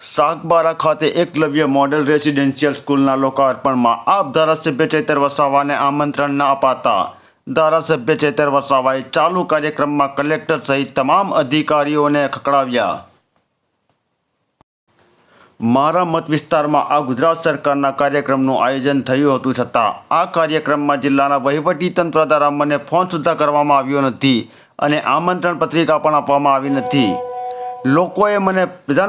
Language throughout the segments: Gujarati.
સાગબારા ખાતે એકલવ્ય મોડેલ રેસિડેન્શિયલ સ્કૂલના લોકાર્પણમાં આપ ધારાસભ્ય ચેતર વસાવાને આમંત્રણ ન અપાતા. ધારાસભ્ય ચેતર વસાવાએ ચાલુ કાર્યક્રમમાં કલેક્ટર સહિત તમામ અધિકારીઓને ખકડાવ્યા મારા મત વિસ્તારમાં આ ગુજરાત સરકારના કાર્યક્રમનું આયોજન થયું હતું છતાં આ કાર્યક્રમમાં જિલ્લાના વહીવટીતંત્ર દ્વારા મને ફોન સુદ્ધા કરવામાં આવ્યો નથી અને આમંત્રણ પત્રિકા પણ આપવામાં આવી નથી. લોકોએ મને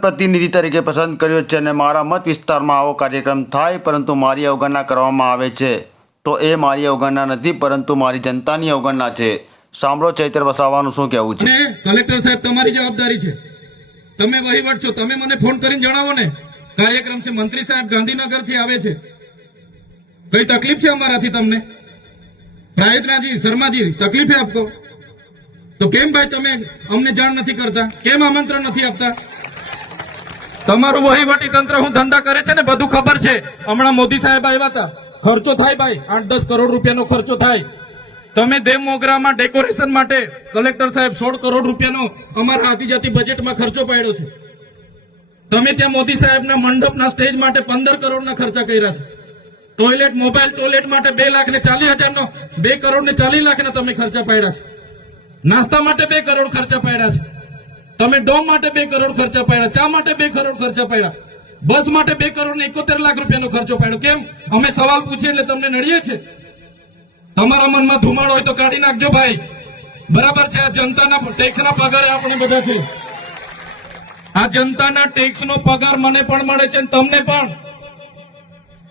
પ્રતિનિધિ તરીકે પસંદ કર્યો છે અને મારા મત વિસ્તારમાં આવો કાર્યક્રમ થાય, પરંતુ મારી અવગણના કરવામાં આવે છે. તો એ મારી અવગણના નથી, પરંતુ મારી જનતાની અવગણના છે. સાંભળો ચૈતર વસાવાનું શું કહેવું છે? કલેક્ટર સાહેબ, તમારી જવાબદારી છે. તમે વહીવટ છો, તમે મને ફોન કરીને જણાવો ને. કાર્યક્રમ છે, મંત્રી સાહેબ ગાંધીનગરથી આવે છે. કઈ તકલીફ છે અમારાથી તમને? પ્રાયતનાજી શર્માજી, તકલીફ આપકો? તો કેમ ભાઈ તમે અમને જાણ નથી કરતા? કેમ આમંત્રણ નથી આપતા? તમારું વહીવટી તંત્ર હું ધંધા કરે છે ને બધું ખબર છે. હમણાં મોદી સાહેબ આવ્યા હતા. ખર્ચો થાય ભાઈ, આઠ દસ કરોડ રૂપિયાનો ખર્ચો થાય. તમે દેવ મોગરામાં ડેકોરેશન માટે કલેક્ટર સાહેબ સોળ કરોડ રૂપિયાનો અમારા આદિજાતિ બજેટમાં ખર્ચો પાડ્યો છે. તમે ત્યાં મોદી સાહેબના મંડપના સ્ટેજ માટે પંદર કરોડના ખર્ચા કર્યા છે. ટોયલેટ મોબાઈલ ટોયલેટ માટે બે લાખ ને ચાલીસ હજારનો, બે કરોડ ને ચાલીસ લાખના તમે ખર્ચા પાડ્યા છે. નાસ્તા માટે બે કરોડ ખર્ચા પાડ્યા છે. તમે ડોમ માટે બે કરોડ ખર્ચા પાડ્યા, ચા માટે બે કરોડ ખર્ચા પાડ્યા, બસ માટે બે કરોડ ને એકોતેર લાખ રૂપિયાનો ખર્ચો પાડ્યો. કેમ? અમે સવાલ પૂછીએ એટલે તમને નડીએ છે તમારા મનમાં ધુમાડો હોય તો કાઢી નાખજો ભાઈ. બરાબર છે, આ જનતાના ટેક્સના પગાર આપણે બધા છે. આ જનતાના ટેક્સનો પગાર મને પણ મળે છે તમને પણ.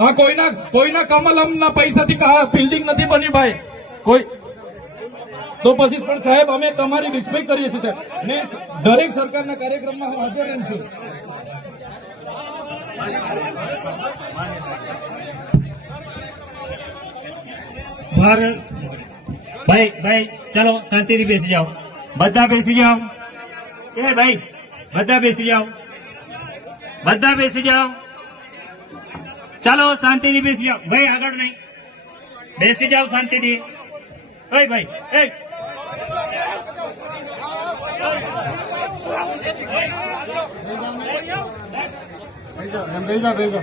આ કોઈના કોઈના કમલમના પૈસાથી બિલ્ડિંગ નથી બની ભાઈ. કોઈ તો પછી પણ સાહેબ, અમે તમારી રિસ્પેક્ટ કરીએ છીએ ને દરેક સરકારના કાર્યક્રમમાં હું હાજર રહું છું. ભારત ભાઈ ભાઈ, ચલો, શાંતિથી બેસી જાઓ. બધા બેસી જાઓ. એ ભાઈ, બધા બેસી જાઓ. બધા બેસી જાઓ. ચાલો, શાંતિથી બેસી જાઓ. ભાઈ, આગળ નહીં. બેસી જાઓ શાંતિથી. ભાઈ ભાઈ એ ભેજા ભેજા